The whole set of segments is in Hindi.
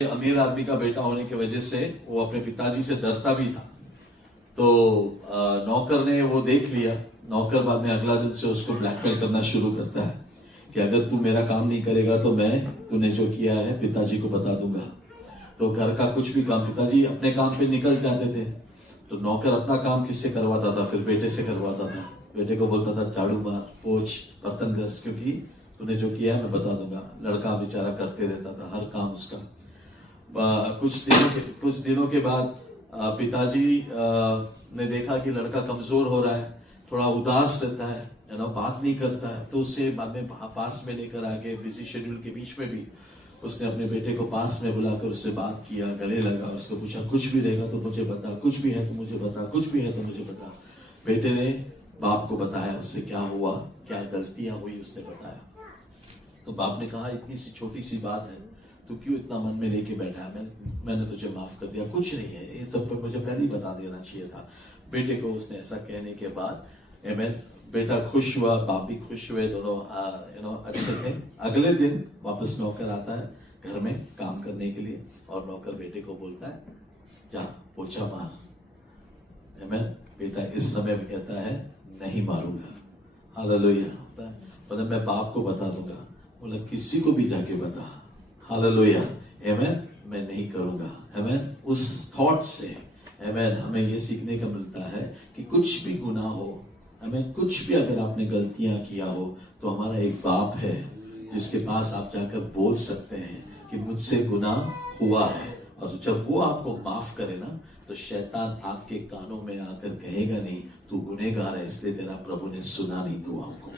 अमीर आदमी का बेटा होने की वजह से वो अपने पिताजी से डरता भी था। तो नौकर ने वो देख लिया। नौकर बाद में अगला दिन से उसको ब्लैकमेल करना शुरू करता है कि अगर तू मेरा काम नहीं करेगा तो मैं तूने जो किया है पिताजी को बता दूंगा। तो घर का कुछ भी काम, पिताजी अपने काम पे निकल जाते थे तो नौकर अपना काम किससे करवाता था? फिर बेटे से करवाता था। बेटे को बोलता था झाड़ू मार, पोंछ, बर्तन घस, क्योंकि तूने जो किया है मैं बता दूंगा। लड़का बेचारा करते रहता था हर काम उसका। कुछ दिनों के बाद पिताजी ने देखा कि लड़का कमजोर हो रहा है, थोड़ा उदास रहता है, बात नहीं करता है। तो उससे बाद में पास में लेकर आके बिजी शेड्यूल के बीच में भी उसने अपने बेटे को पास में बुलाकर उससे बात किया, गले लगा, उसको पूछा कुछ भी रहेगा तो मुझे बता, कुछ भी है तो मुझे बता, कुछ भी है तो मुझे बता। बेटे ने बाप को बताया उससे क्या हुआ, क्या गलतियां हुई, उसने बताया। तो बाप ने कहा इतनी सी छोटी सी बात है, तू क्यों इतना मन में लेके बैठा है? मैंने तुझे माफ कर दिया, कुछ नहीं है, ये सब मुझे पहले ही बता देना चाहिए था। बेटे को उसने ऐसा कहने के बाद बेटा खुश हुआ, बाप भी खुश हुए, दोनों अच्छे थे। अगले दिन वापस नौकर आता है घर में काम करने के लिए और नौकर बेटे को बोलता है जा पोछा मार। बेटा इस समय भी कहता है नहीं मारूंगा। हालेलुया। बोला मैं बाप को बता दूंगा। बोला किसी को भी जाके बता। हालेलुया। आमेन। मैं नहीं करूंगा। आमेन। उस थॉट से आमेन हमें ये सीखने का मिलता है कि कुछ भी गुनाह हो, हमें कुछ भी अगर आपने गलतियां किया हो तो हमारा एक बाप है जिसके पास आप जाकर बोल सकते हैं कि मुझसे गुनाह हुआ है। और जब वो आपको माफ करे ना तो शैतान आपके कानों में आकर कहेगा नहीं तू गुनहगार है इसलिए तेरा प्रभु ने सुना नहीं तू आपको।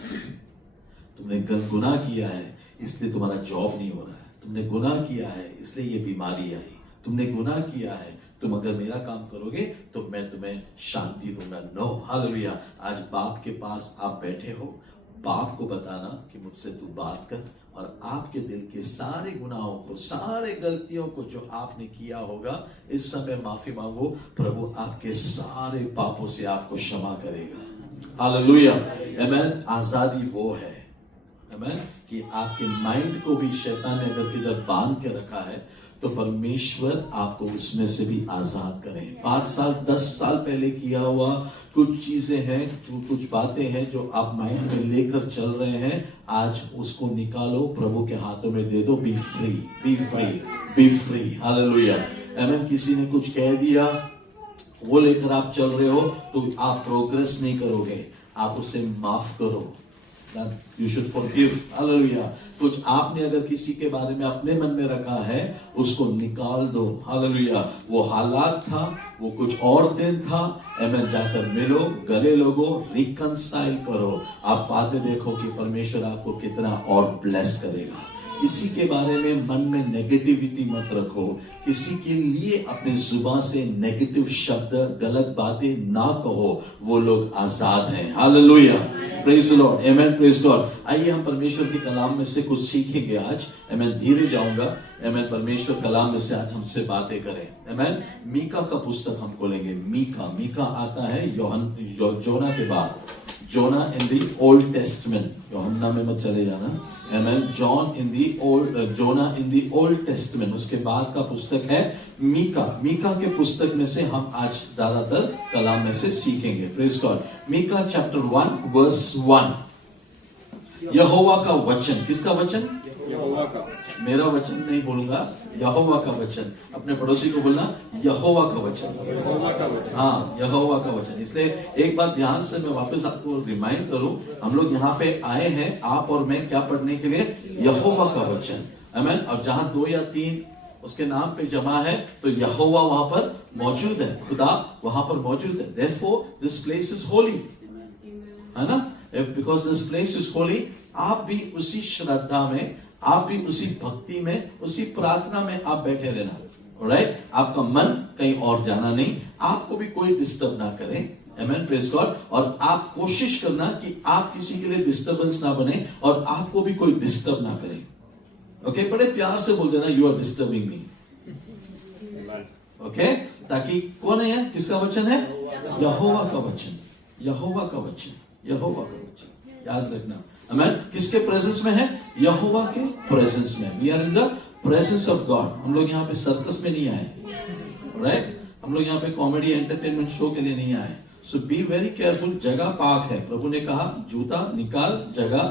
तुमने गुनाह किया है इसलिए तुम्हारा जॉब नहीं हो रहा है। तुमने गुनाह किया है इसलिए ये बीमारी आई। तुमने गुनाह किया है, तुम अगर मेरा काम करोगे तो मैं तुम्हें शांति दूंगा। नो। हालेलुया। आज बाप के पास आप बैठे हो, बाप को बताना कि मुझसे तू बात कर और आपके दिल के सारे गुनाहों को, सारे गलतियों को जो आपने किया होगा इस समय माफी मांगो। प्रभु आपके सारे पापों से आपको क्षमा करेगा। हालेलुया। आमेन। आजादी वो है आमेन कि आपके माइंड को भी शैतान ने अगर किधर बांध के रखा है तो परमेश्वर आपको उसमें से भी आजाद करें। 5 साल 10 साल पहले किया हुआ कुछ चीजें हैं, कुछ बातें हैं जो आप माइंड में लेकर चल रहे हैं, आज उसको निकालो, प्रभु के हाथों में दे दो। Be free, be free, be free. Hallelujah. Amen. किसी ने कुछ कह दिया, वो लेकर आप चल रहे हो तो आप प्रोग्रेस नहीं करोगे। आप उसे माफ करो। You should forgive. हालेलुया। कुछ आपने अगर किसी के बारे में अपने मन में रखा है उसको निकाल दो। हालेलुया। वो हालात था, वो कुछ और दिन था। आमेन। जाकर मिलो, गले लगो, रिकंसाइल करो। आप बाद में देखो कि परमेश्वर आपको कितना और ब्लेस करेगा। किसी के बारे में मन में नेगेटिविटी मत रखो। किसी के लिए अपने जुबान से नेगेटिव शब्द, गलत बातें ना कहो। वो लोग आजाद हैं। Hallelujah. Praise the Lord. Amen. Praise God. आइए हम परमेश्वर के कलाम में से कुछ सीखेंगे आज। आमेन। धीरे जाऊंगा। आमेन। परमेश्वर कलाम में से आज हमसे बातें करें। आमेन। मीका का पुस्तक हम खोलेंगे। मीका आता है जोना के बाद। जोना इन दी ओल्ड टेस्टमेंट। यूहन्ना में मत चले जाना। आमेन। जोना इन दी ओल्ड टेस्टमेंट। उसके बाद का पुस्तक है मीका के पुस्तक में से हम आज ज्यादातर कलाम में से सीखेंगे। Praise God. Micah chapter 1 verse 1। यहोवा का वचन। किसका वचन? यहोवा का। मेरा वचन नहीं बोलूंगा, यहोवा का वचन। अपने पड़ोसी को बोलना यहोवा का वचन। हाँ, यहोवा का वचन। इसलिए एक बात ध्यान से मैं वापस आपको रिमाइंड करूं, हम लोग यहाँ पे आए हैं आप और मैं क्या पढ़ने के लिए? यहोवा का वचन। आमेन। और जहां 2 या 3 उसके नाम पे जमा है तो यहोवा वहां पर मौजूद है, खुदा वहां पर मौजूद है। Therefore this place is holy, है ना? Because this place is holy, आप भी उसी श्रद्धा में, आप भी उसी भक्ति में, उसी प्रार्थना में आप बैठे रहना। ऑलराइट। आपका मन कहीं और जाना नहीं, आपको भी कोई डिस्टर्ब ना करे। आमेन। Praise God. और आप कोशिश करना कि आप किसी के लिए डिस्टर्बेंस ना बने और आपको भी कोई डिस्टर्ब ना करे। ओके। बड़े प्यार से बोल देना you are disturbing me. Okay. ताकि कौन है? किसका वचन है? यहोवा का वचन। यहोवा का वचन। यहोवा का वचन याद रखना। आमेन। किसके प्रेजेंस में है? यहोवा के प्रेजेंस में। We are in the presence of God. हम लोग यहाँ पे सर्कस में नहीं आए, राइट? हम लोग यहाँ पे कॉमेडी एंटरटेनमेंट शो के लिए नहीं आए। सो बी वेरी केयरफुल। जगह पाक है, प्रभु ने कहा जूता निकाल, जगह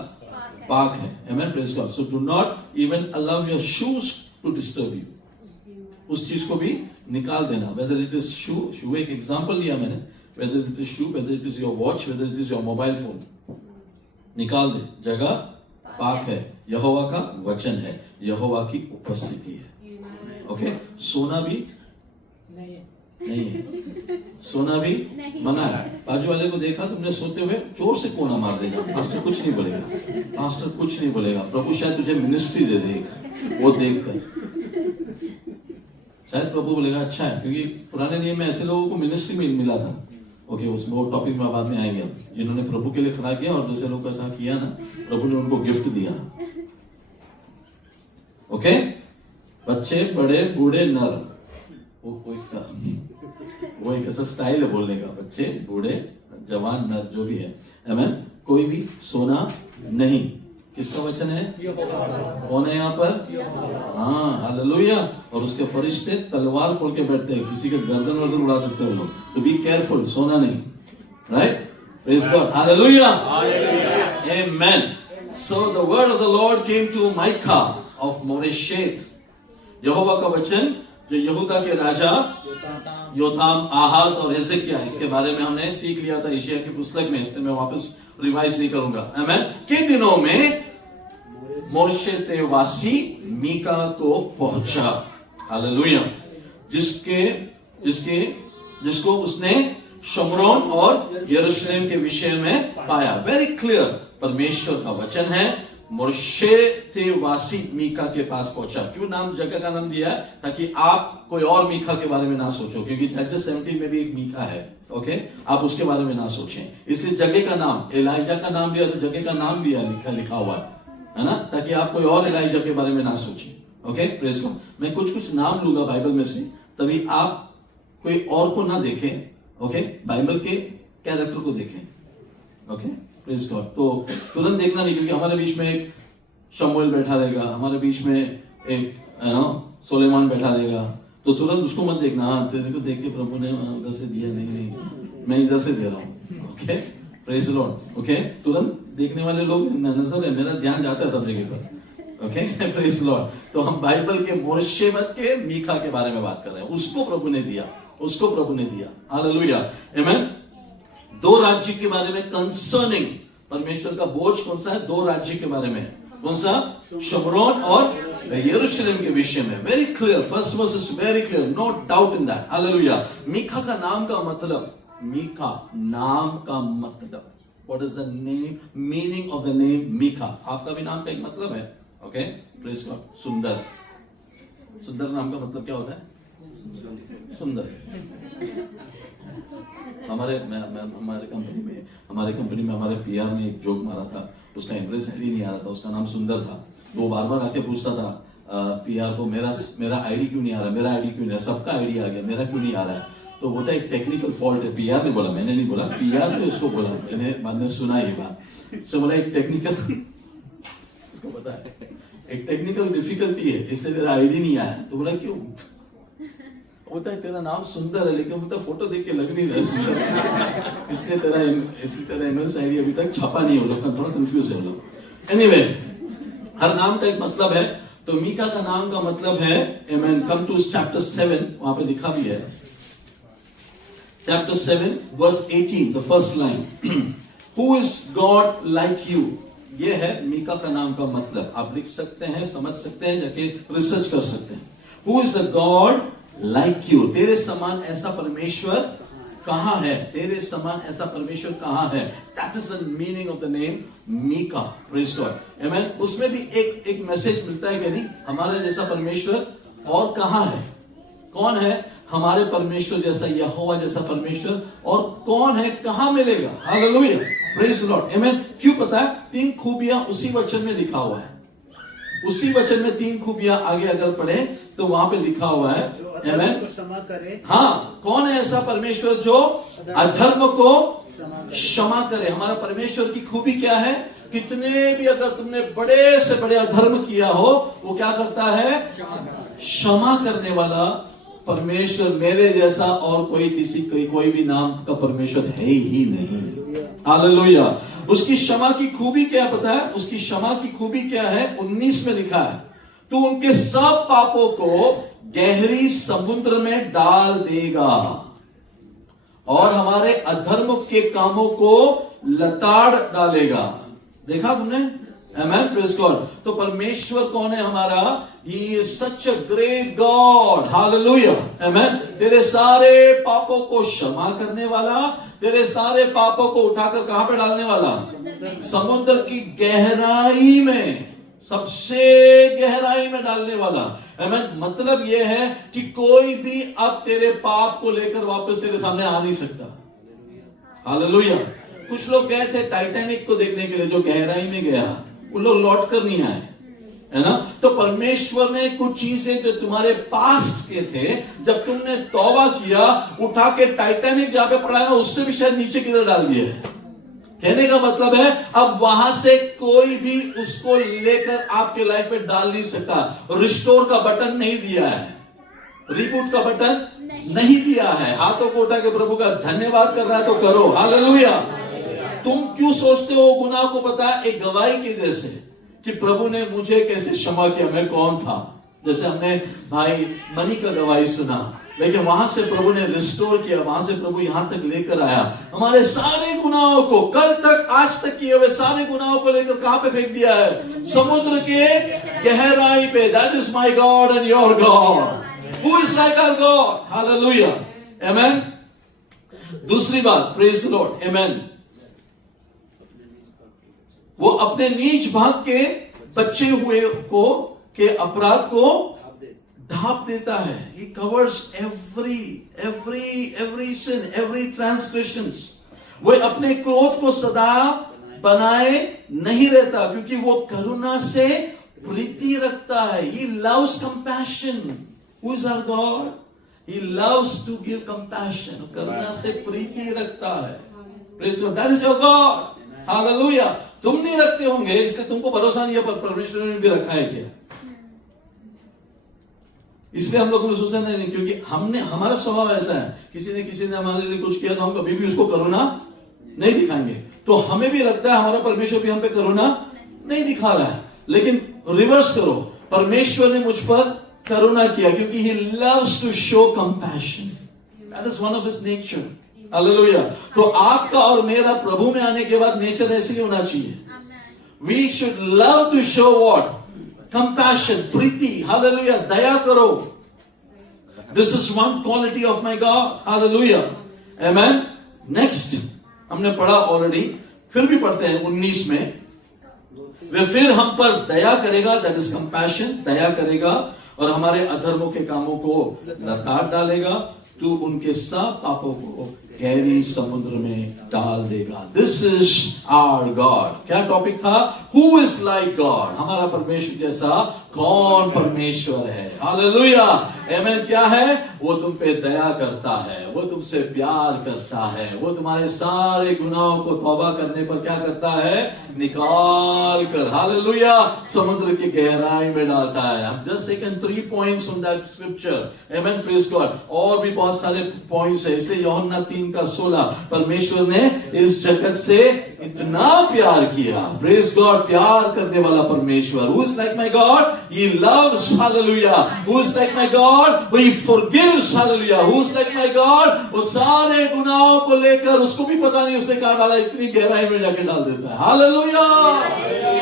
पाक है। Amen, praise God. So do not even allow your shoes to disturb you. उस चीज को भी निकाल देना, वेदर इट इज शू एक एग्जांपल लिया मैंने, whether it is shoe, whether it is your watch, whether it is your mobile phone, निकाल दे। जगह पाक है, यहोवा का वचन है, यहोवा की उपस्थिति है। ओके, सोना भी नहीं है, सोना भी मना है। बाजू वाले को देखा तुमने सोते हुए, जोर से कोना मार देगा, पास्टर कुछ नहीं बोलेगा, पास्टर कुछ नहीं बोलेगा, प्रभु शायद तुझे मिनिस्ट्री दे दे वो देख कर, शायद प्रभु बोलेगा अच्छा है, क्योंकि पुराने नियम में ऐसे लोगों को मिनिस्ट्री में मिला था। ओके, उसमें वो टॉपिक में बाद में आएंगे, जिन्होंने प्रभु के लिए खड़ा किया और दूसरे लोग ऐसा किया ना, प्रभु ने उनको गिफ्ट दिया। ओके, बच्चे, बड़े, बूढ़े, नर, वो एक ऐसा स्टाइल है बोलने का, बच्चे, बूढ़े, जवान, नर, जो भी है। आमेन। कोई भी सोना नहीं। किसका वचन है? कौन है यहाँ पर? हाँ, हालेलुया। और उसके फरिश्ते तलवार खोल के बैठते हैं, किसी के गर्दन वर्दन उड़ा सकते हैं लोग। तो बी केयरफुल, सोना नहीं, right? Praise God, hallelujah, amen. So the word of the Lord came to Micah of Moresheth. यहोवा का वचन जो यहूदा के राजा योथाम, आहाज और हिजकिय्याह, इसके बारे में हमने सीख लिया था यशायाह की पुस्तक में, इसलिए मैं वापस रिवाइज नहीं करूंगा। आमेन। के दिनों में मोरेशेतवासी मीका को पहुंचा, हालेलुया, जिसको उसने शमरोन और यरूशलेम के विषय में पाया। वेरी क्लियर, परमेश्वर का वचन है। मोरेशेतवासी मीका के पास पहुंचा। क्यों नाम, जगह का नाम दिया है? ताकि आप कोई और मीका के बारे में ना सोचो, क्योंकि जजेस 17 में भी एक मीका है। ओके, आप उसके बारे में ना सोचें, इसलिए जगह का नाम, एलाइजा का नाम लिया तो जगह का नाम भी लिखा हुआ है ना, ताकि आप कोई और एलाइजा के बारे में ना सोचें। Okay, praise God. मैं कुछ नाम लूंगा बाइबल में से, तभी आप कोई और को ना देखें। ओके, बाइबल के कैरेक्टर को देखें। Okay, praise God. तो तुरंत देखना नहीं, क्योंकि हमारे बीच में एक शमूएल बैठा रहेगा, हमारे बीच में एक सुलेमान बैठा रहेगा, तो तुरंत उसको मत देखना, हाँ तेरे को देख के प्रभु ने उधर से दिया, नहीं मैं इधर से दे रहा हूँ। Okay, praise Lord. ओके, तुरंत देखने वाले लोग नजर है, मेरा ध्यान जाता है सब जगह पर। Okay, praise Lord. तो हम बाइबल के मोरेशेत के मीका के बारे में बात कर रहे हैं, उसको प्रभु ने दिया, उसको प्रभु ने दिया। हालेलुया, आमेन। दो राज्य के बारे में कंसर्निंग, परमेश्वर का बोझ कौन सा है? दो राज्य के बारे में। कौन सा? शमरोन और यरूशलेम के विषय में। Very clear, first verse is very clear, no doubt in that. Hallelujah. Micah का नाम का मतलब, मीका नाम का मतलब, what is the name, meaning of the name Micah? आपका भी नाम का एक मतलब है। Okay, praise God. सुंदर, सुंदर नाम का मतलब क्या होता है? सुंदर। हमारे कंपनी में हमारे पीआर ने एक जोक मारा था, उसका इम्प्रेस आईडी नहीं आ रहा था, उसका नाम सुंदर था। तो वो बार बार आके पूछता था पीआर को, मेरा आईडी क्यों नहीं आ रहा, मेरा आईडी क्यों नहीं आ रहा, सबका आईडी आ गया, मेरा क्यों नहीं आ रहा है? तो वो था एक टेक्निकल फॉल्ट है। पीआर ने बोला, मैंने नहीं बोला, पीआर ने उसको बोला, मैंने बाद में सुना ये बात। तो बोला एक टेक्निकल, उसको पता है एक टेक्निकल डिफिकल्टी है, इसलिए तेरा आईडी नहीं आया। तो बोला क्यों? होता है तेरा नाम सुंदर है, लेकिन मतलब फोटो देख के लग नहीं रहा है सुंदर, इसलिए तेरा एमएस आईडी अभी तक छापा नहीं हो, लोग थोड़ा कंफ्यूज है लोग। एनीवे, हर नाम का एक मतलब है। तो मीका का नाम का मतलब है, आमेन। कम टू चैप्टर 7, वहां पे लिखा भी है, chapter 7 verse 18, the first line, who is God like you? ये है मीका का नाम का मतलब। आप लिख सकते हैं, समझ सकते हैं, जाके रिसर्च कर सकते हैं। Who is a God like you? तेरे समान ऐसा परमेश्वर कहां है? तेरे समान ऐसा परमेश्वर कहां है? That is the meaning of the name Micah. Praise God, amen. उसमें भी एक मैसेज मिलता है कि नहीं, हमारे जैसा परमेश्वर और कहां है? कौन है हमारे परमेश्वर जैसा, यहोवा जैसा परमेश्वर और कौन है, कहां मिलेगा? हालेलुया, प्रेज लॉर्ड, आमेन। क्यों पता है? 3 खूबियां उसी वचन में लिखा हुआ है। उसी वचन में 3 खूबियां आगे अगर पढ़े तो वहां पे लिखा हुआ है, आमेन। क्षमा करे। हाँ, कौन है ऐसा परमेश्वर जो अधर्म को क्षमा करे? हमारा परमेश्वर की खूबी क्या है? कितने भी अगर तुमने बड़े से बड़े अधर्म किया हो, वो क्या करता है? क्षमा करने वाला परमेश्वर। मेरे जैसा और कोई भी नाम का परमेश्वर है ही नहीं। हालेलुया। उसकी क्षमा की खूबी क्या पता है? उसकी क्षमा की खूबी क्या है? 19 में लिखा है, तू उनके सब पापों को गहरी समुद्र में डाल देगा और हमारे अधर्म के कामों को लताड़ डालेगा। देखा तुमने? Amen, praise God। तो परमेश्वर कौन है हमारा? He is such a great God, hallelujah, amen। तेरे सारे पापों को क्षमा करने वाला, तेरे सारे पापों को उठाकर कहां पे डालने वाला? समुद्र की गहराई में, सबसे गहराई में डालने वाला। amen। मतलब यह है कि कोई भी अब तेरे पाप को लेकर वापस तेरे सामने आ नहीं सकता। हालेलुया। कुछ लोग गए थे टाइटैनिक को देखने के लिए, जो गहराई में गया, वो लोग लौट कर नहीं आए, है ना। तो परमेश्वर ने कुछ चीजें जो तुम्हारे पास्ट के थे, जब तुमने तौबा किया, उठा के टाइटैनिक जहां पे पड़ा है ना, उससे भी शायद नीचे किधर डाल दिया है। कहने का मतलब है अब वहां से कोई भी उसको लेकर आपके लाइफ में डाल नहीं सकता। रिस्टोर का बटन नहीं दिया है, रिबूट का बटन नहीं दिया है। हाथों को उठा के प्रभु का धन्यवाद कर रहा है तो करो, हालेलुया। तुम क्यों सोचते हो गुनाह को? पता है, एक गवाही की जैसे कि प्रभु ने मुझे कैसे क्षमा किया, मैं कौन था। जैसे हमने भाई मनी का गवाही सुना, लेकिन वहां से प्रभु ने रिस्टोर किया, वहां से प्रभु यहां तक लेकर आया। हमारे सारे गुनाहों को, कल तक आज तक किए हुए सारे गुनाहों को लेकर कहां पे फेंक दिया है? समुद्र के गहराई पे। That is my God and your God. Who is like our God? Hallelujah. Amen. दूसरी बात, praise the Lord. Amen. वो अपने नीच भाग के बच्चे हुए को के अपराध को ढांप देता है। He covers every sin, every transgressions. वो अपने क्रोध को सदा बनाए नहीं रहता, क्योंकि वो करुणा से प्रीति रखता है। He loves compassion. Who is our God? He loves to give compassion. करुणा से प्रीति रखता है। Praise God. That is your God. Hallelujah. तुम नहीं रखते होंगे, इसलिए तुमको भरोसा नहीं है, पर परमेश्वर ने भी रखा है क्या? इसलिए हम लोग सोचते नहीं, क्योंकि हमारा स्वभाव ऐसा है, किसी ने हमारे लिए कुछ किया तो हम कभी भी उसको करुणा नहीं दिखाएंगे। तो हमें भी लगता है हमारा परमेश्वर भी हम पे करुणा नहीं दिखा रहा है। लेकिन रिवर्स करो, परमेश्वर ने मुझ पर करुणा किया, क्योंकि he loves to show compassion. That is one of his nature. Hallelujah. तो आपका और मेरा प्रभु में आने के बाद नेचर ऐसे ही होना चाहिए। We should love to show what? Compassion, प्रीति। हालेलुया। दया करो। This is one quality of my God. Hallelujah. Amen. Next, हमने पढ़ा ऑलरेडी, फिर भी पढ़ते हैं 19 में। वे फिर हम पर दया करेगा, that is compassion, दया करेगा, और हमारे अधर्मों के कामों को लताड़ डालेगा। तू उनके सब पापों को गहरी समुद्र में डाल देगा। This is our God. क्या टॉपिक था? Who is like God? हमारा परमेश्वर जैसा कौन परमेश्वर है? हालेलुया। आमेन। क्या है? वो तुम पे दया करता है, वो तुमसे प्यार करता है, वो तुम्हारे सारे गुनाहों को तौबा करने पर क्या करता है? निकाल कर, हालेलुया, समुद्र की गहराई में डालता है। हम just taken 3 points from that scripture. Amen, praise God. और भी बहुत सारे पॉइंट्स है। इसलिए यूहन्ना 3:16, परमेश्वर ने इस जगत से इतना प्यार किया। Praise God. प्यार करने वाला परमेश्वर। Who is like my God? He loves, hallelujah. Who is like my God? He forgives, hallelujah. Who is like my God? वो सारे गुनाहों को लेकर, उसको भी पता नहीं उसने कहा डाला, इतनी गहराई में जाके डाल देता है। हालेलुया।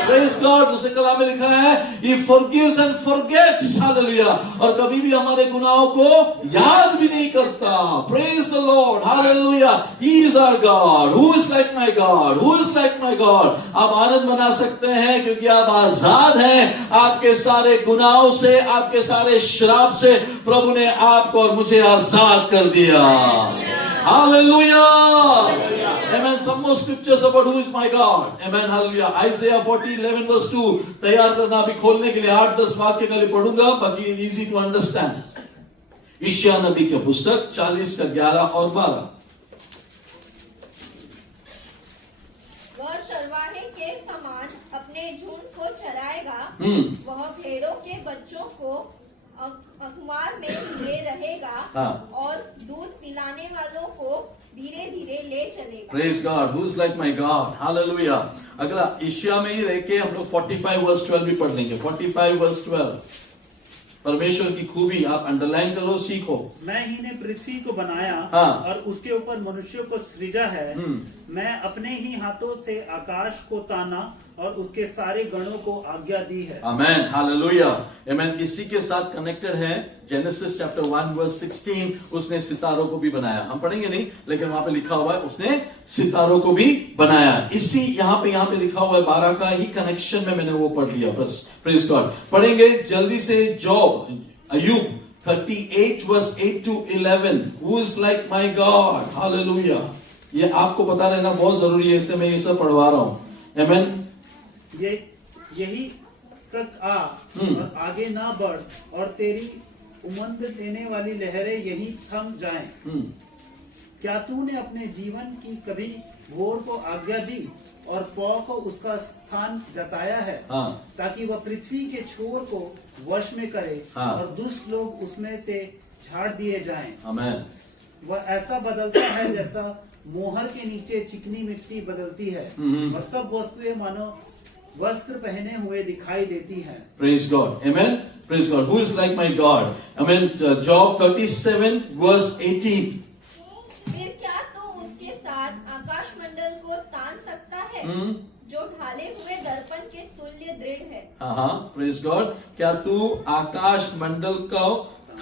Praise God. दूसरे कलाम में लिखा है He forgives and forgets, hallelujah. और कभी भी हमारे गुनाहों को याद भी नहीं करता। Praise the Lord, hallelujah. He is our God. Who is like my God? Who is like my God? आप आनंद मना सकते हैं, क्योंकि आप आजाद हैं आपके सारे गुनाहों से, आपके सारे श्राप से। प्रभु ने आपको और मुझे आजाद कर दिया। Hallelujah. Amen. Some more scriptures about who is my God. Amen. Hallelujah. Isaiah 40:11-2 तैयार करना, अभी खोलने के लिए 8-10 वाक्य के लिए पढ़ूंगा, बाकी easy to understand. ईशाया नबी के पुस्तक 40:11 और 12। वह चरवाहे के समान अपने झुंड को चराएगा, वह भेड़ों के बच्चों को अखबार में लिए रहेगा और दूध पिलाने वालों को धीरे धीरे ले चलेगा। Praise God. Who's like my God? Hallelujah. अगला एशिया में ही रह के हम लोग 45 वर्स 12 भी पढ़ लेंगे। 45 वर्स 12। परमेश्वर की खूबी आप अंडरलाइन करो, सीखो। मैं ही ने पृथ्वी को बनाया और उसके ऊपर मनुष्यों को सृजा है। मैं अपने ही हाथों से आकाश को ताना और उसके सारे गणों को आज्ञा दी है। आमेन, हालेलुया, आमेन। इसी के साथ कनेक्टेड है जेनेसिस चैप्टर 1 वर्स 16। उसने सितारों को भी बनाया। हम पढ़ेंगे नहीं, लेकिन वहां पे लिखा हुआ है उसने सितारों को भी बनाया। इसी यहाँ पे लिखा हुआ है 12 का ही कनेक्शन में मैंने वो पढ़ लिया। बस प्रेज गॉड। पढ़ेंगे जल्दी से जॉब, अय्यूब 38 verse 8 to 11। Who is like my God? Hallelujah. ये आपको पता रहना बहुत जरूरी है, इसलिए मैं ये सब पढ़वा रहा हूं। आमेन। यही तक आ और आगे ना बढ़ और तेरी उमंग देने वाली लहरें यही थम जाएं। क्या तूने अपने जीवन की कभी भोर को आज्ञा दी और पौ को उसका स्थान जताया है, ताकि वह पृथ्वी के छोर को वश में करे और दुष्ट लोग उसमें से झाड़ दिए जाएं। आमेन। वह ऐसा बदलता है जैसा मोहर के नीचे चिकनी मिट्टी बदलती है और सब वस्तुएं मानो वस्त्र पहने हुए दिखाई देती हैं। Praise God. Amen. Praise God. Who is like my God? Amen. Job 37 verse 18. फिर क्या तू उसके साथ आकाश मंडल को तान सकता है, जो ढाले हुए दर्पण के तुल्य दृढ़ है? हाँ, Praise God. क्या तू आकाश मंडल को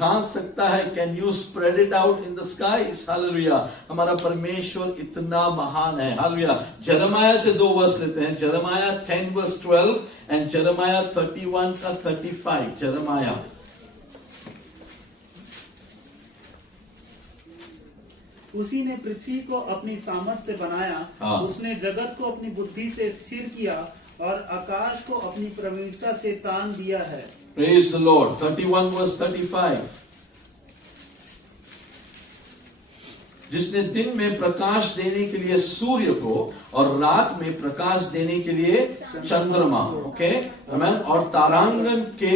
थाम सकता है? Can you spread it out in the skies? Hallelujah. हमारा परमेश्वर इतना महान है। हालेलुया। जरमाया से 2 वर्स लेते हैं। जरमाया 10 वर्स 12 एंड जरमाया 31 का 35। जरमाया उसी ने पृथ्वी को अपनी सामर्थ से बनाया, उसने जगत को अपनी बुद्धि से स्थिर किया और आकाश को अपनी प्रवीणता से तान दिया है। Praise the Lord. 31 verse 35. जिसने दिन में प्रकाश देने के लिए सूर्य को और रात में प्रकाश देने के लिए चंद्रमा, ओके, आमेन, और तारांगन के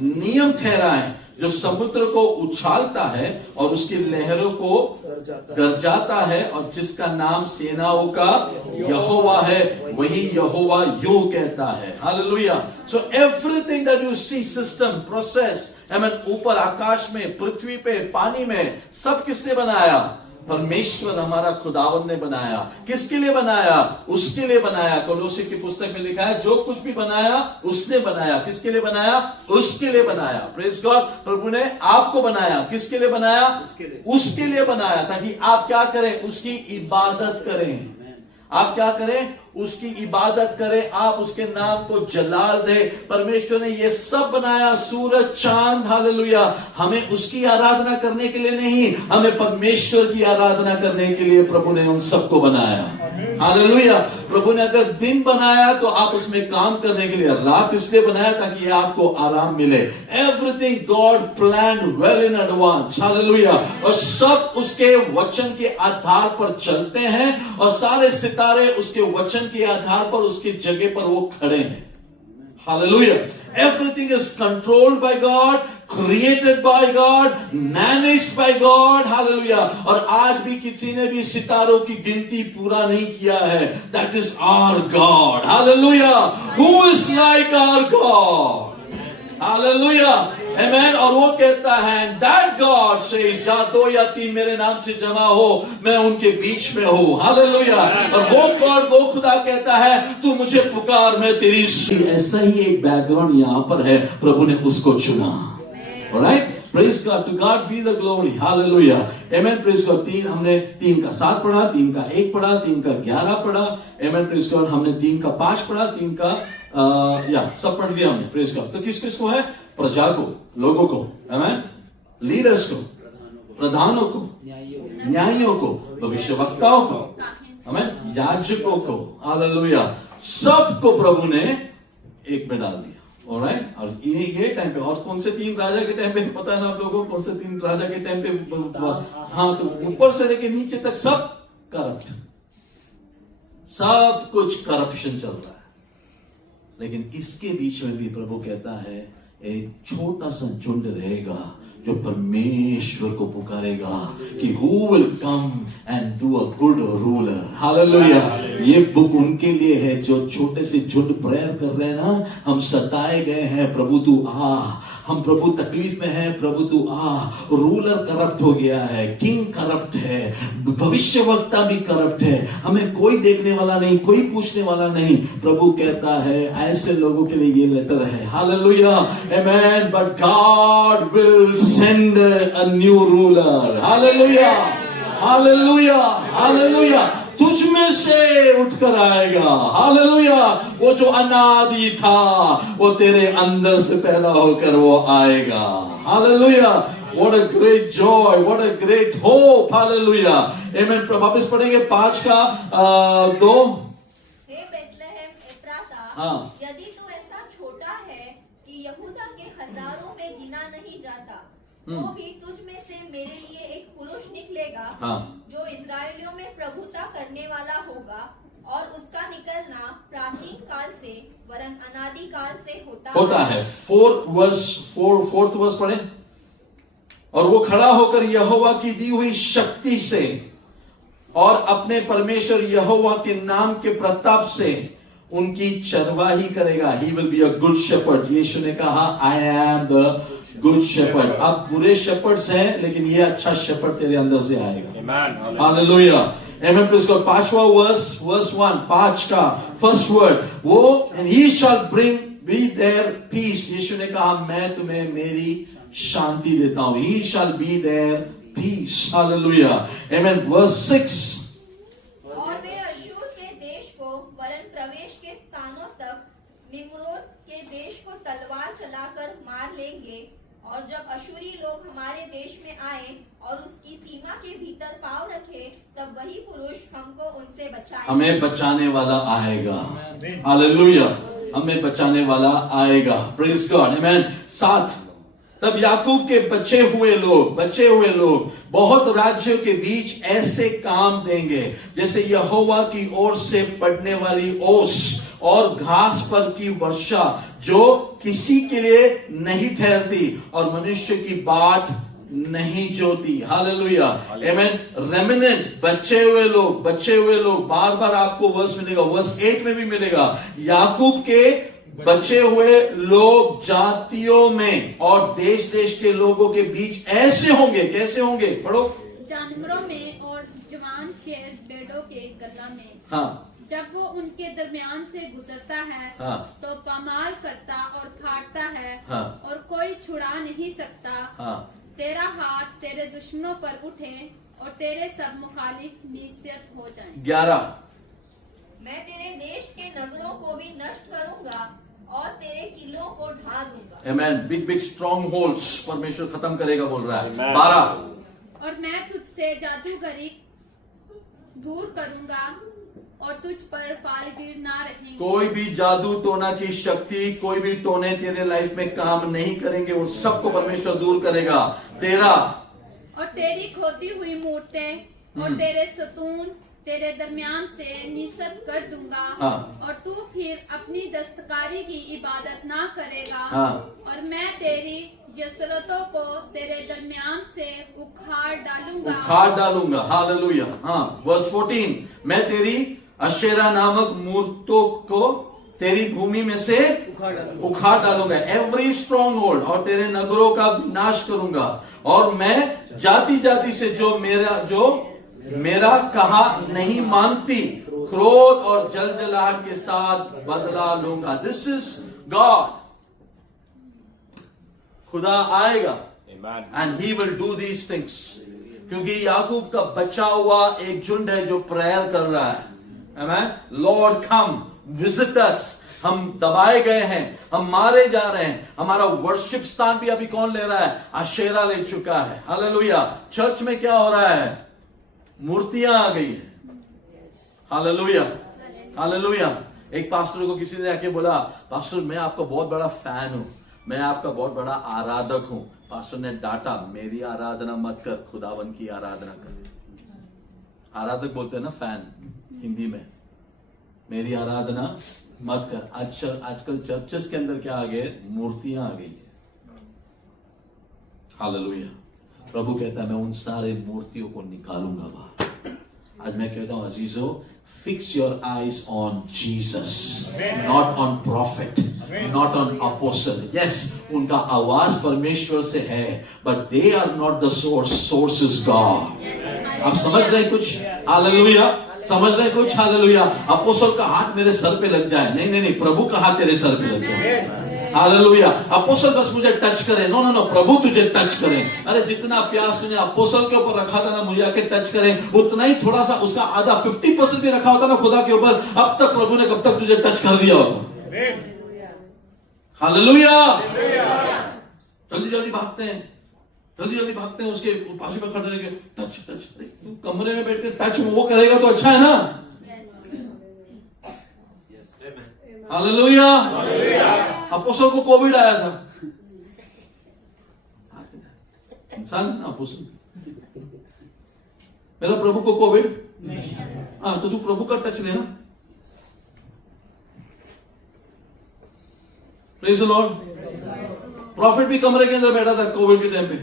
नियम ठहराए, जो समुद्र को उछालता है और उसकी लहरों को गरजाता है, और जिसका नाम सेनाओं का यहोवा है, वही यहोवा यूं कहता है। Hallelujah. So everything that you see, system, process, amen, ऊपर आकाश में, पृथ्वी पे, पानी में, सब किसने बनाया? परमेश्वर हमारा खुदावंद ने बनाया। किसके लिए बनाया? उसके लिए बनाया। कोलोसी की पुस्तक में लिखा है जो कुछ भी बनाया उसने बनाया। किसके लिए बनाया? उसके लिए बनाया। Praise God. प्रभु ने आपको बनाया। किसके लिए बनाया? उसके लिए बनाया, ताकि आप क्या करें? उसकी इबादत करें। आप क्या करें? उसकी इबादत करें, आप उसके नाम को जलाल दे। परमेश्वर ने ये सब बनाया, सूरज, चांद, हालेलुया, हमें उसकी आराधना करने के लिए नहीं, हमें परमेश्वर की आराधना करने के लिए प्रभु ने उन सबको बनाया। हालेलुया। प्रभु ने अगर दिन बनाया तो आप उसमें काम करने के लिए, रात इसलिए बनाया ताकि आपको आराम मिले। Everything God planned well in advance. Hallelujah. और सब उसके वचन के आधार पर चलते हैं, और सारे सितारे उसके वचन के आधार पर उसकी जगह पर वो खड़े हैं। Hallelujah. Everything is controlled by God, created by God, managed by God. Hallelujah. और आज भी किसी ने भी सितारों की गिनती पूरा नहीं किया है। That is our God. Hallelujah. Who is like our God? Hallelujah. Amen. और वो कहता है that God says, जहाँ 2 या 3 मेरे नाम से जमा हो, मैं उनके बीच में हूँ। हालेलुया। और वो गॉड, वो खुदा कहता है तू मुझे पुकार, मैं तेरी। ऐसा ही एक बैकग्राउंड यहाँ पर है, प्रभु ने उसको चुना। Alright. Praise God. To God be the glory. Hallelujah. Amen. Praise God. हमने 3 का 7 पढ़ा, 3 का 1 पढ़ा, 3 का 11 पढ़ा। Amen. Praise God. हमने 3 का 5 पढ़ा, 3 का सब पढ़ लिया हमने। Praise God. तो किस किस को है? प्रजा को, लोगों को, आमेन, लीडर्स को, प्रधानों को, न्यायियों को, भविष्यवक्ताओं को, आमेन, याजकों को। हालेलुया। सबको प्रभु ने एक में डाल दिया। ऑलराइट। और ये टाइम पे, और कौन से 3 राजा के टाइम पे पता है ना आप लोगों को? कौन से 3 राजा के टाइम पे? हाँ, तो ऊपर से लेके नीचे तक सब करप्ट, सब कुछ करप्शन चल रहा है, लेकिन इसके बीच में भी प्रभु कहता है एक छोटा सा झुंड रहेगा जो परमेश्वर को पुकारेगा कि who will come and do a good ruler. Hallelujah. ये बुक उनके लिए है जो छोटे से झुंड प्रेयर कर रहे हैं ना, हम सताए गए हैं, प्रभु तू आ, हम प्रभु तकलीफ में हैं, प्रभु तू आ। रूलर करप्ट हो गया है, किंग करप्ट है, भविष्यवक्ता भी करप्ट है, हमें कोई देखने वाला नहीं, कोई पूछने वाला नहीं। प्रभु कहता है ऐसे लोगों के लिए ये लेटर है। Hallelujah, amen. But God will send a new ruler. Hallelujah, hallelujah, hallelujah. तुझ में से उठकर आएगा। हालेलुया। वो जो अनादि था वो तेरे अंदर से पैदा होकर वो आएगा। Hallelujah. What a great joy, what a great hope. Hallelujah. Amen. वापस पढ़ेंगे 5 का 2। हे बेथलेहम एफ्राता, हाँ। यदि तू ऐसा छोटा है कि यहूदा के हजारों में गिना नहीं जाता, तो भी तुझ में से मेरे लिए एक पुरुष निकलेगा, हाँ। जो इस्राएलियों में प्रभुता करने वाला होगा, और उसका निकलना प्राचीन काल से वरन अनादि काल से होता है। 4th वर्स पढ़े। और वो खड़ा होकर यहोवा की दी हुई शक्ति से और अपने परमेश्वर यहोवा के नाम के प्रताप से उनकी चरवाही करेगा। He will be a good shepherd. यीशु ने कहा I am the good shepherd. आप बुरे शेपर्ड्स हैं, लेकिन ये अच्छा शेपर्ड तेरे अंदर से आएगा। Hallelujah, amen. Please God. 5वां वर्स 1, 5 का फर्स्ट वर्ड, वो and he shall bring be their peace. यीशु ने कहा मैं तुम्हें मेरी शांति देता हूं। He shall be their peace. Hallelujah, amen. Verse 6, और वे अश्शूर के देश को वरन प्रवेश के स्थानों तक निम्रोद के देश को तलवार चलाकर मार लेंगे। और जब अशूरी लोग हमारे देश में आए और उसकी सीमा के भीतर पांव रखे, तब वही पुरुष हमको उनसे बचाएगा। हमें बचाने वाला आएगा। हालेलुया, हमें बचाने वाला आएगा। प्रेज गॉड, आमेन। 7, तब याकूब के बचे हुए लोग बहुत राज्यों के बीच ऐसे काम देंगे जैसे यहोवा की ओर से पड़ने वाली ओस और घास पर की वर्षा, जो किसी के लिए नहीं ठहरती और मनुष्य की बाट नहीं जोती। हालेलुया, आमेन। रेमिनेंट, बचे हुए लोग बार बार आपको वर्स मिलेगा, वर्स 8 में भी मिलेगा। याकूब के बचे हुए लोग जातियों में और देश देश के लोगों के बीच ऐसे होंगे। कैसे होंगे? पढ़ो। जानवरों में और जवान शेर भेड़ों के गला में। हाँ। जब वो उनके दरमियान से गुजरता है, हाँ। तो पामाल करता और फाड़ता है, हाँ। और कोई छुड़ा नहीं सकता। हाँ। तेरा हाथ तेरे दुश्मनों पर उठे और तेरे सब मुखालिफ निश्चित हो जाएं। 11, मैं तेरे देश के नगरों को भी नष्ट करूंगा और तेरे किलों को ढा दूंगा। आमेन। बिग स्ट्रॉन्ग होल्ड्स परमेश्वर खत्म करेगा बोल रहा है। 12, और मैं तुझसे जादूगरी दूर करूंगा और तुझ पर फालगीर ना रहेंगे। कोई भी जादू टोना की शक्ति, कोई भी टोने तेरे लाइफ में काम नहीं करेंगे, उन सबको परमेश्वर दूर करेगा। 13, और तेरी खोती हुई मूर्तें और तेरे सतून तेरे दरमियान से निषद कर दूंगा। हाँ। और तू फिर अपनी दस्तकारी की इबादत ना करेगा। हाँ। और मैं तेरी जसरतों को तेरे दरमियान से उखाड़ डालूंगा। हालेलुया। हाँ। वर्स 14, मैं तेरी अशेरा नामक मूर्तों को तेरी भूमि में से उखाड़ डालूंगा। एवरी स्ट्रॉन्ग होल्ड, और तेरे नगरों का विनाश करूंगा। और मैं जाति जाति से जो मेरा कहा नहीं मानती, क्रोध और जलजलाहट के साथ बदला लूंगा। This is God. खुदा आएगा and he will do these things, क्योंकि याकूब का बचा हुआ एक झुंड है जो प्रेयर कर रहा है। आमेन। लॉर्ड कम विजिट अस। हम दबाए गए हैं, हम मारे जा रहे हैं। हमारा वर्शिप स्थान भी अभी कौन ले रहा है? आशेरा ले चुका है। हालेलुया। चर्च में क्या हो रहा है? मूर्तियां आ गई है। Hallelujah, hallelujah. एक पास्टर को किसी ने आके बोला, पास्टर मैं आपका बहुत बड़ा फैन हूं, मैं आपका बहुत बड़ा आराधक हूं। पास्टर ने डांटा, मेरी आराधना मत कर, खुदावन की आराधना कर। आराधक बोलते हैं ना फैन हिंदी में। मेरी आराधना मत कर। आजकल चर्चेस के अंदर क्या आ गए, मूर्तियां आ गई है। हालेलुया। प्रभु कहता है मैं उन सारे मूर्तियों को निकालूंगा बाहर। आज मैं कहता हूं अजीजों, fix your eyes on Jesus, not on prophet, not on apostle. Yes, उनका आवाज परमेश्वर से है, but they are not the source, source is God. आप समझ रहे हैं कुछ? हालेलुया। समझ रहे हैं कुछ? हालेलुया। अपोस्टल का हाथ मेरे सर पे लग जाए, नहीं नहीं नहीं, प्रभु का हाथ तेरे सर पे लग जाए। हालेलुया। अपोस्टल बस मुझे टच करे, नो नो नो, प्रभु तुझे टच करे। अरे जितना प्यास तुझे अपोस्टल के ऊपर रखा था ना, मुझे आके टच करे, उतना ही थोड़ा सा उसका आधा 50% भी रखा होता ना खुदा के ऊपर, अब तक प्रभु ने कब तक तुझे टच कर दिया होता। हालेलुया। जल्दी जल्दी भागते हैं, जल्दी जल्दी भागते हैं उसके बाजू में खड़े रह के टच टच। तू कमरे में बैठ के टच वो करेगा तो अच्छा है ना। हालेलुया। अपोस्टल को कोविड आया था, इंसान ना अपोस्टल। मेरा प्रभु को कोविड, हाँ, तो तू प्रभु का टच लेना। Praise the Lord. प्रॉफिट भी कमरे के अंदर बैठा था कोविड के टाइम पे।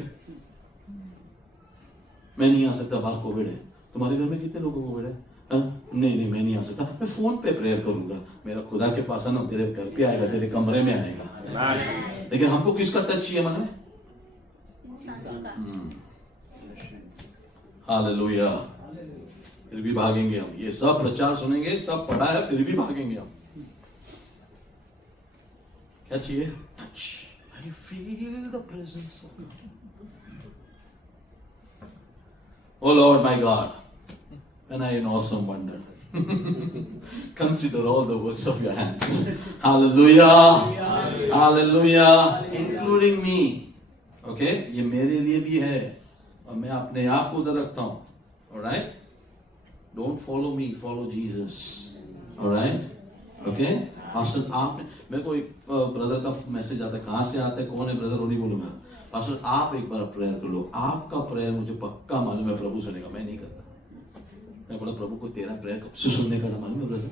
मैं नहीं आ सकता, बाहर कोविड है। तुम्हारे घर में कितने लोगों को कोविड है? नहीं नहीं, मैं नहीं आ सकता, मैं फोन पे प्रेयर करूंगा। मेरा खुदा के पास है ना, तेरे घर पे आएगा, तेरे कमरे में आएगा। लेकिन हमको किसका टच चाहिए मन में? हालेलुया। फिर भी भागेंगे हम, ये सब प्रचार सुनेंगे, सब पढ़ा है, फिर भी भागेंगे हम। क्या चाहिए? Touch. I feel the presence of God. Oh Lord my God, when I in awesome wonder consider all the works of your hands. Hallelujah, hallelujah, including me. Okay, ये मेरे लिए भी है और मैं अपने आप को उधर रखता हूँ. Alright, don't follow me, follow Jesus. Alright, okay. Pastor आप, मेरे को एक ब्रदर का मैसेज आता है, कहाँ से आता है, कौन है ब्रदर, वो नहीं बोलूंगा। पास्टर आप एक बार प्रेयर कर लो, आपका प्रेयर मुझे पक्का मालूम है प्रभु सुनेगा। मैं नहीं करता। मैं बोला प्रभु को तेरा प्रेयर कब से सुनने का था मालूम है ब्रदर,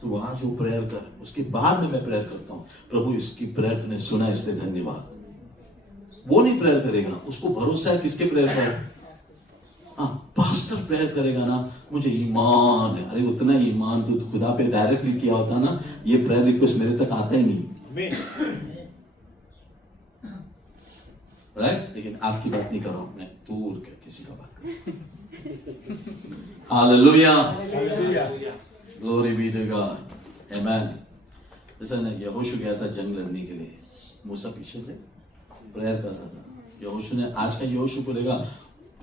तू वहां जो प्रेयर कर, उसके बाद में मैं प्रेयर करता हूँ। प्रभु इसकी प्रेयर तूने सुना, इसलिए धन्यवाद। वो नहीं प्रेयर करेगा, उसको भरोसा है किसके प्रेयर कर, हाँ, पास्टर प्रेयर करेगा ना, मुझे ईमान है। अरे उतना ईमान तू खुदा पे डायरेक्टली किया होता ना, ये प्रेयर रिक्वेस्ट मेरे तक आता ही नहीं। राइट, लेकिन आपकी बात नहीं कर रहा हूं मैं, दूर के किसी का बात कर। Hallelujah, glory be to God, amen. जैसा ना यहोशू गया था जंग लड़ने के लिए, मूसा पीछे से प्रेयर कर रहा था। यहोशू ने, आज का यहोशू बोलेगा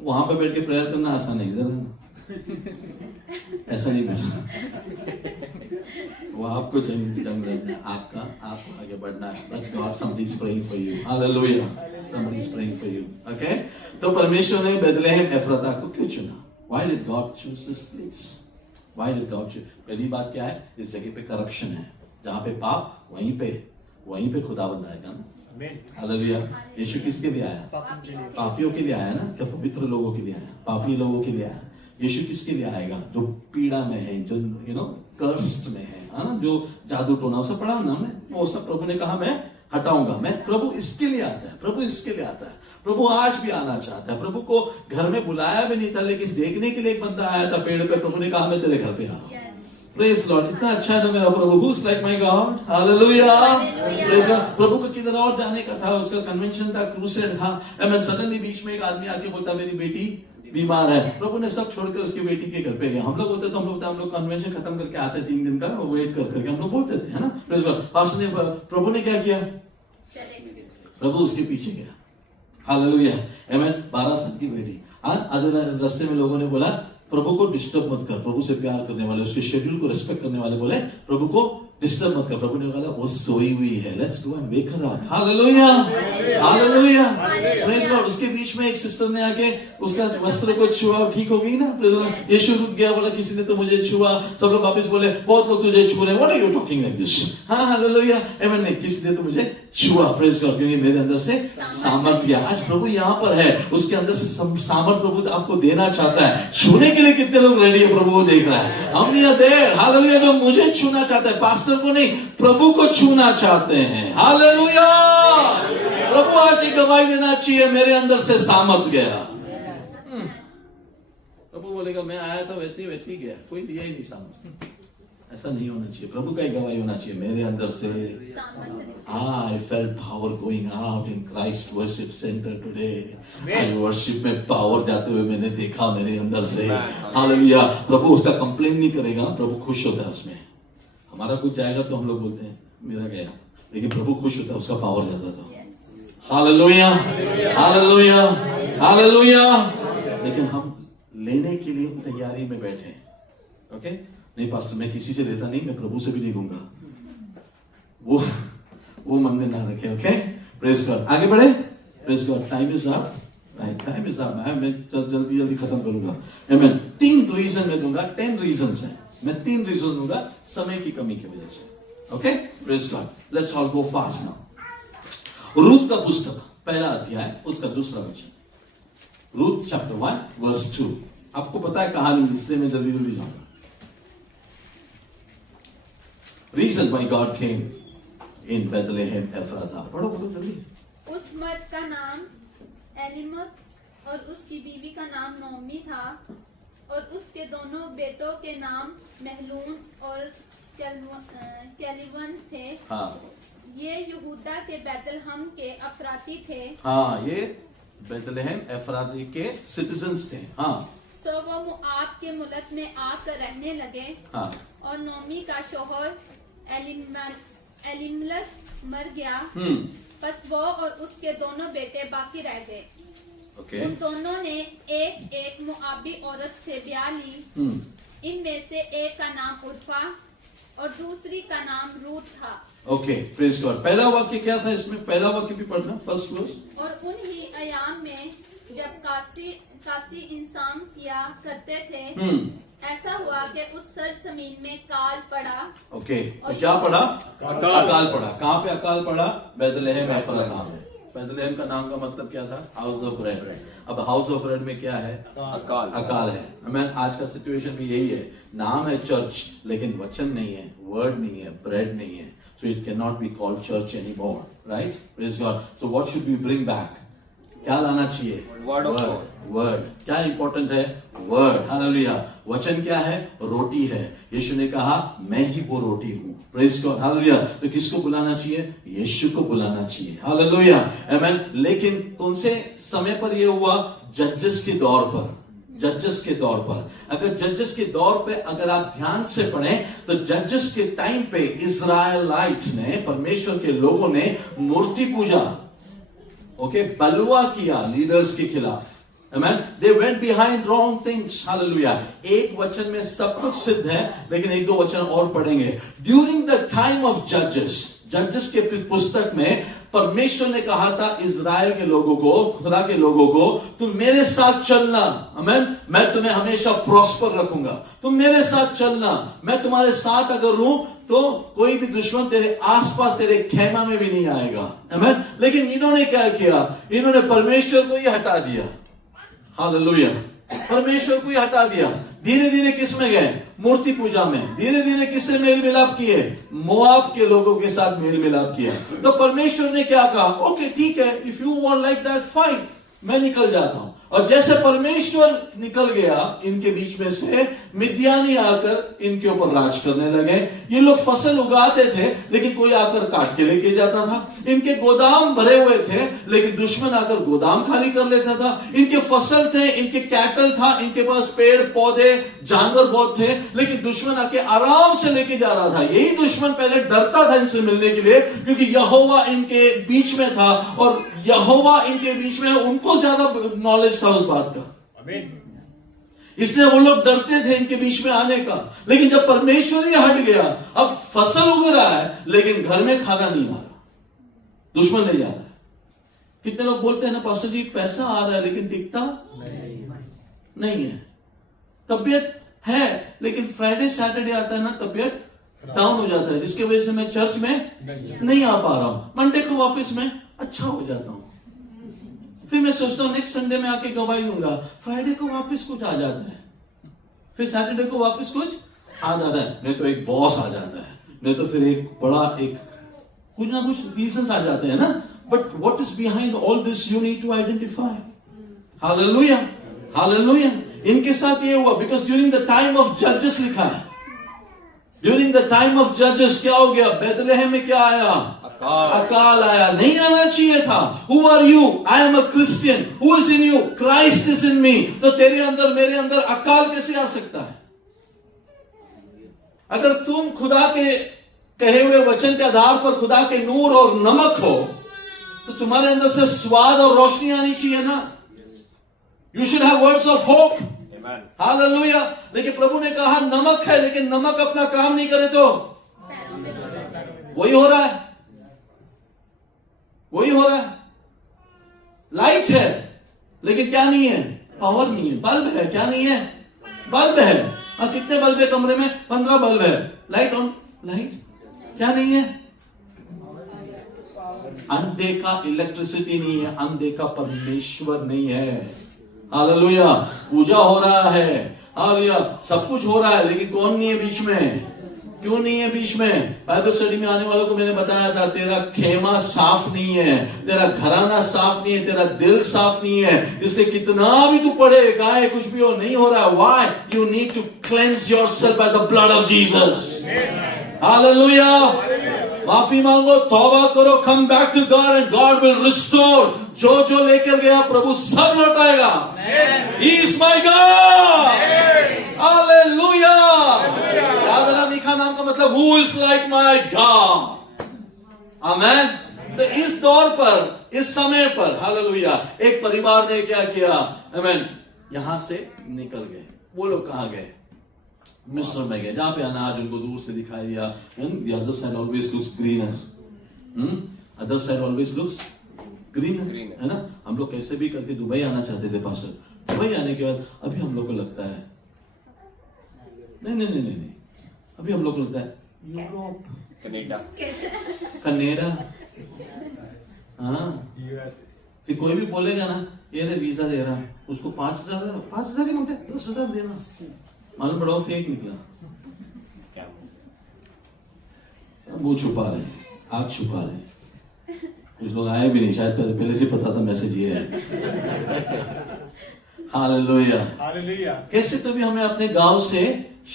वहां पे बैठ के प्रेयर करना आसान है, इधर ऐसा नहीं करना। वो आपको जंग लड़ना है, आपको आगे बढ़ना है। But God, somebody is praying for you. Hallelujah. Somebody is praying for you. Okay? तो परमेश्वर ने बेथलेहम एफ्राता को क्यों चुना? Why did God choose this place? Why did God choose? पहली बात क्या है, इस जगह पे करप्शन है, जहाँ पे पाप वहीं पे खुदाबंद आएगा ना। हालेलुया। यीशु किसके लिए आया? पापियों के लिए आया ना, क्या पवित्र लोगों के लिए आया? पापी लोगों के लिए आया। यीशु किसके लिए आएगा? जो पीड़ा में है, जो कर्स्ड में है ना, जो जादू टोना सब पढ़ा ना हमने, वो सब प्रभु ने कहा मैं हटाऊंगा। मैं प्रभु इसके लिए आता है, प्रभु इसके लिए आता है। प्रभु आज भी आना चाहता है। प्रभु को घर में बुलाया भी नहीं था, लेकिन देखने के लिए एक बंदा आया था पेड़ पे, प्रभु ने कहा मैं तेरे घर पे आ। Praise Lord. इतना अच्छा है ना मेरा प्रभु, who is like my God. Hallelujah, praise God. प्रभु को किधर और जाने का था, उसका कन्वेंशन था, क्रूसेड था। मैं सडनली बीच में एक आदमी आके बोलता मेरी बेटी बीमार है। प्रभु ने सब छोड़कर उसकी बेटी के घर पे गए। हम लोग होते तो हम लोग कन्वेंशन खत्म करके आते 3 दिन का, वेट करके हम लोग बोलते थे, है ना। Praise God. पास्टर ने, प्रभु ने क्या किया, प्रभु उसके पीछे गया। हालेलुया, आमेन। 12 साल की बेटी। आधे रास्ते में लोगों ने बोला प्रभु को डिस्टर्ब मत कर, प्रभु से प्यार करने वाले, उसके शेड्यूल को रिस्पेक्ट करने वाले बोले प्रभु को डिस्टर्ब मत कर। प्रभु ने बोला वो सोई हुई है, let's go and wake her up. Hallelujah, hallelujah, praise God. उसके बीच में एक सिस्टर ने आके उसका वस्त्र को छुआ, ठीक हो गई ना। यीशु रुक गया, बोला किसी ने तो मुझे छुआ। सब लोग वापस बोले बहुत लोग तुझे छू रहे हैं, what are you talking like this. हाँ हालेलुया, आमेन। नहीं, किसी ने तो मुझे छुआ, प्रेज गॉड, क्योंकि मेरे अंदर से सामर्थ गया। आज प्रभु यहाँ पर है, उसके अंदर से सामर्थ प्रभु आपको देना चाहता है। छूने के लिए कितने लोग रेडी है, प्रभु को देख रहा है। हम यहाँ देर हालेलुया, जो मुझे छूना चाहता है, पास्टर को नहीं, प्रभु को छूना चाहते हैं। हालेलुया, प्रभु आज ये गवाही देना चाहिए, मेरे अंदर से सामर्थ गया। प्रभु बोलेगा मैं आया था वैसे ही गया, कोई दिया ही नहीं सामर्थ। ऐसा नहीं होना चाहिए, प्रभु का ही गवाही होना चाहिए, मेरे अंदर से I felt power going out in Christ Worship Center today. आज वर्शिप में पावर जाते हुए मैंने देखा मेरे अंदर से। हालेलुया, प्रभु उसका कंप्लेन नहीं करेगा, प्रभु खुश होता है उसमें। हमारा कुछ जाएगा तो हम लोग बोलते हैं मेरा गया, लेकिन प्रभु खुश होता है, उसका पावर जाता था। Hallelujah, hallelujah, hallelujah. लेकिन हम लेने के लिए तैयारी में बैठे हैं। ओके, नहीं पास्टर मैं किसी से लेता नहीं, मैं प्रभु से भी नहीं लूंगा, वो मन में ना रखे। Okay, praise God. आगे बढ़े, praise God. Time is up, time is up. मैं जल्दी खत्म करूंगा। आमीन। 3 रीजन मैं दूंगा, 10 रीजंस हैं, मैं 3 रीजन दूंगा समय की कमी की वजह से। Okay, praise God. Let's all go fast now. रूत का पुस्तक पहला अध्याय, उसका दूसरा वचन। रूत चैप्टर 1 वर्स 2। आपको पता है कहानी, इसलिए मैं जल्दी जाऊंगा। Reason why God came in Bethlehem Ephrathah. पढ़ो जल्दी। उस मर्द का नाम एलिमत और उसकी बीवी का नाम नोमी था, और उसके दोनों बेटों के नाम महलून और केलिवन थे। हाँ, ये यहूदा के बैतलहम के अफराती थे। हाँ, ये बैतलहम एफराती के सिटीजन्स थे। हाँ, सो वो मोआब के मुल्क में आकर रहने लगे। हाँ, और नोमी का शोहर एलिमलक मर गया। बस वो और उसके दोनों बेटे बाकी रह गए। ओके। उन दोनों ने एक मोआबी औरत से ब्याह ली। इनमें से एक का नाम उर्फा और दूसरी का नाम रूत था। Okay, praise God. पहला वाक्य क्या था इसमें? पहला वाक्य भी पढ़ना, फर्स्ट वर्स। और उन्हीं अयाम में जब कासी इंसान किया करते थे, ऐसा हुआ कि उस सरजमीन में काल पड़ा। ओके, तो क्या पड़ा? अकाल पड़ा। कहाँ पे अकाल पड़ा? बैतलहम एफराता में। बैतलहम का नाम का मतलब क्या था? House of bread. अब हाउस ऑफ ब्रेड में क्या है? अकाल है। मैं आज का सिचुएशन भी यही है, नाम है चर्च लेकिन वचन नहीं है, वर्ड नहीं है, ब्रेड नहीं है, so it cannot be called church anymore, right? Praise God. So what should we bring back? क्या लाना चाहिए? Word of God. वर्ड। क्या इंपॉर्टेंट है? वर्ड। हालेलुया। वचन क्या है? रोटी है। यीशु ने कहा मैं ही वो रोटी हूँ। Praise God, hallelujah. तो किसको बुलाना चाहिए? यीशु को बुलाना चाहिए। हालेलुया, आमेन। लेकिन कौन से समय पर यह हुआ? जजेस के दौर पर। जजेस के दौर पर। अगर जजेस के दौर पे अगर आप ध्यान से पढ़ें तो जजेस के टाइम पे इजराइलाइट ने, परमेश्वर के लोगों ने मूर्ति पूजा, ओके, बलवा किया लीडर्स के खिलाफ। Amen. They went behind wrong things. Hallelujah. एक वचन में सब कुछ सिद्ध है, लेकिन एक दो वचन और पढ़ेंगे। During the time of Judges, जजेस के पुस्तक में परमेश्वर ने कहा था इजराइल के लोगों को, खुदा के लोगों को, तुम मेरे साथ चलना। आमीन। मैं तुम्हें हमेशा प्रॉस्पर रखूंगा, तुम मेरे साथ चलना। मैं तुम्हारे साथ अगर हूं तो कोई भी दुश्मन तेरे आसपास, तेरे खेमा में भी नहीं आएगा। आमीन। लेकिन इन्होंने क्या किया? इन्होंने परमेश्वर को ही हटा दिया। हालेलुया। परमेश्वर को ही हटा दिया। धीरे धीरे किस में गए? मूर्ति पूजा में। धीरे धीरे किससे मेल मिलाप किए? मोआब के लोगों के साथ मेल मिलाप किया। तो परमेश्वर ने क्या कहा? ओके ठीक है, if you want like that fine, मैं निकल जाता हूं। और जैसे परमेश्वर निकल गया इनके बीच में से, मिद्यानी आकर इनके ऊपर राज करने लगे। ये लोग फसल उगाते थे लेकिन कोई आकर काट के लेके जाता था। इनके गोदाम भरे हुए थे लेकिन दुश्मन आकर गोदाम खाली कर लेता था। इनके फसल थे, इनके कैटल था, इनके पास पेड़ पौधे जानवर बहुत थे, लेकिन दुश्मन आके आराम से लेके जा रहा था। यही दुश्मन पहले डरता था इनसे मिलने के लिए, क्योंकि यहोवा इनके बीच में था और यहोवा इनके बीच में, उनको ज्यादा नॉलेज था उस बात का। इसलिए वो लोग डरते थे इनके बीच में आने का। लेकिन जब परमेश्वर ही हट गया, अब फसल उग रहा है लेकिन घर में खाना नहीं आ रहा, दुश्मन ले जा रहा है। कितने लोग बोलते हैं ना पास्टर जी पैसा आ रहा है लेकिन टिकता नहीं है, तबीयत है लेकिन फ्राइडे सैटरडे आता है ना तबीयत डाउन हो जाता है, जिसकी वजह से मैं चर्च में नहीं आ पा रहा हूं। मंडे को वापस मैं अच्छा हो जाता हूं, फिर मैं सोचता हूं नेक्स्ट संडे में आके गवाही दूंगा, फ्राइडे को वापस कुछ आ जाता है, फिर सैटरडे को वापस कुछ आ जाता है, नहीं तो एक बॉस आ जाता है, नहीं तो फिर एक बड़ा एक कुछ ना कुछ रीजंस आ जाते हैं ना। But what is behind all this you need to identify. Hallelujah, hallelujah. इनके साथ ये हुआ because during the time of जजेस लिखा है, ड्यूरिंग द टाइम ऑफ जजेस क्या हो गया, बैतलहम में क्या आया, अकाल आया, नहीं आना चाहिए था। Who are you, I am a Christian, who is in you, Christ is in me. तो तेरे अंदर मेरे अंदर अकाल कैसे आ सकता है? अगर तुम खुदा के कहे हुए वचन के आधार पर खुदा के नूर और नमक हो तो तुम्हारे अंदर से स्वाद और रोशनी आनी चाहिए ना। You should have words of hope. Hallelujah. लेकिन प्रभु ने कहा नमक है, लेकिन नमक अपना काम नहीं करे तो वही हो रहा है, वही हो रहा है। लाइट है लेकिन क्या नहीं है, पावर नहीं है। बल्ब है, क्या नहीं है, बल्ब है। हाँ, कितने बल्ब है कमरे में, 15 बल्ब है, लाइट ऑन, लाइट क्या नहीं है, अनदेखा इलेक्ट्रिसिटी नहीं है, अनदेखा परमेश्वर नहीं है। हालेलुया। पूजा हो रहा है, हालेलुया, सब कुछ हो रहा है, लेकिन कौन नहीं है बीच में? क्यों नहीं है बीच में? बाइबल स्टडी में आने वालों को मैंने बताया था, तेरा खेमा साफ नहीं है, तेरा घराना साफ नहीं है, तेरा दिल साफ नहीं है, इसलिए कितना भी तू पढ़े, गाए, कुछ भी हो, नहीं हो रहा। Why? You need to cleanse yourself by the blood of Jesus. Hallelujah. माफी मांगो, तौबा करो, come back to God and God will restore. जो जो लेकर गया प्रभु सब लौटाएगा। He is my God. Hallelujah. याद रखना, मीखा नाम का मतलब who is like my God. Amen. तो इस दौर पर, इस समय पर, हालेलुया, एक परिवार ने क्या किया, आमेन, यहां से निकल गए। वो लोग कहां गए? मिस्र में गए, जहां पे अनाज उनको दूर से दिखाई दिया। The other side always looks greener. Other side always looks greener, है ना। हम लोग कैसे भी करके दुबई आना चाहते थे पास्टर। दुबई आने के बाद अभी हम लोग को लगता है नहीं, अभी हम लोग को लगता है यूरोप, कनाडा, हाँ। फिर कोई भी बोलेगा ना, ये वीजा दे रहा है, उसको 5,000 ही मांगते, 10,000 देना। मालूम पड़ा फेक निकला। वो छुपा रहे, आग छुपा रहे। कुछ लोग आए भी नहीं, शायद पहले से पता था मैसेज ये है। Hallelujah, hallelujah. कैसे तो भी हमें अपने गांव से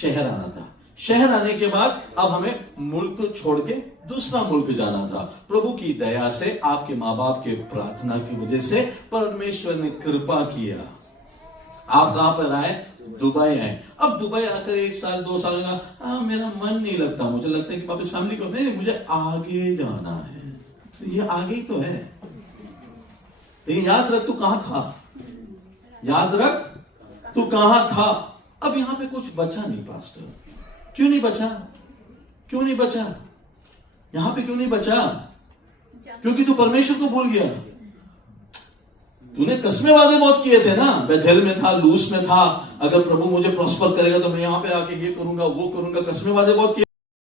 शहर आना था, शहर आने के बाद अब हमें मुल्क छोड़ के दूसरा मुल्क जाना था। प्रभु की दया से, आपके माँ बाप के प्रार्थना की वजह से परमेश्वर ने कृपा किया। आप कहां पर आए? दुबई आए। अब दुबई आकर 1 साल 2 साल का मेरा मन नहीं लगता, मुझे लगता है कि वापस फैमिली को नहीं, मुझे आगे जाना है। तो ये आगे ही तो है, लेकिन याद रख तू कहां था, याद रख तू कहां था। अब यहां पे कुछ बचा नहीं पास्टर। क्यों नहीं बचा? क्यों नहीं बचा? यहां पे क्यों नहीं बचा? क्योंकि तू परमेश्वर को भूल गया। तूने कस्में वादे बहुत किए थे ना, बेथेल में था, लूस में था, अगर प्रभु मुझे प्रॉस्पर करेगा तो मैं यहां पे आके ये करूंगा, वो करूंगा, कस्में वादे बहुत किए।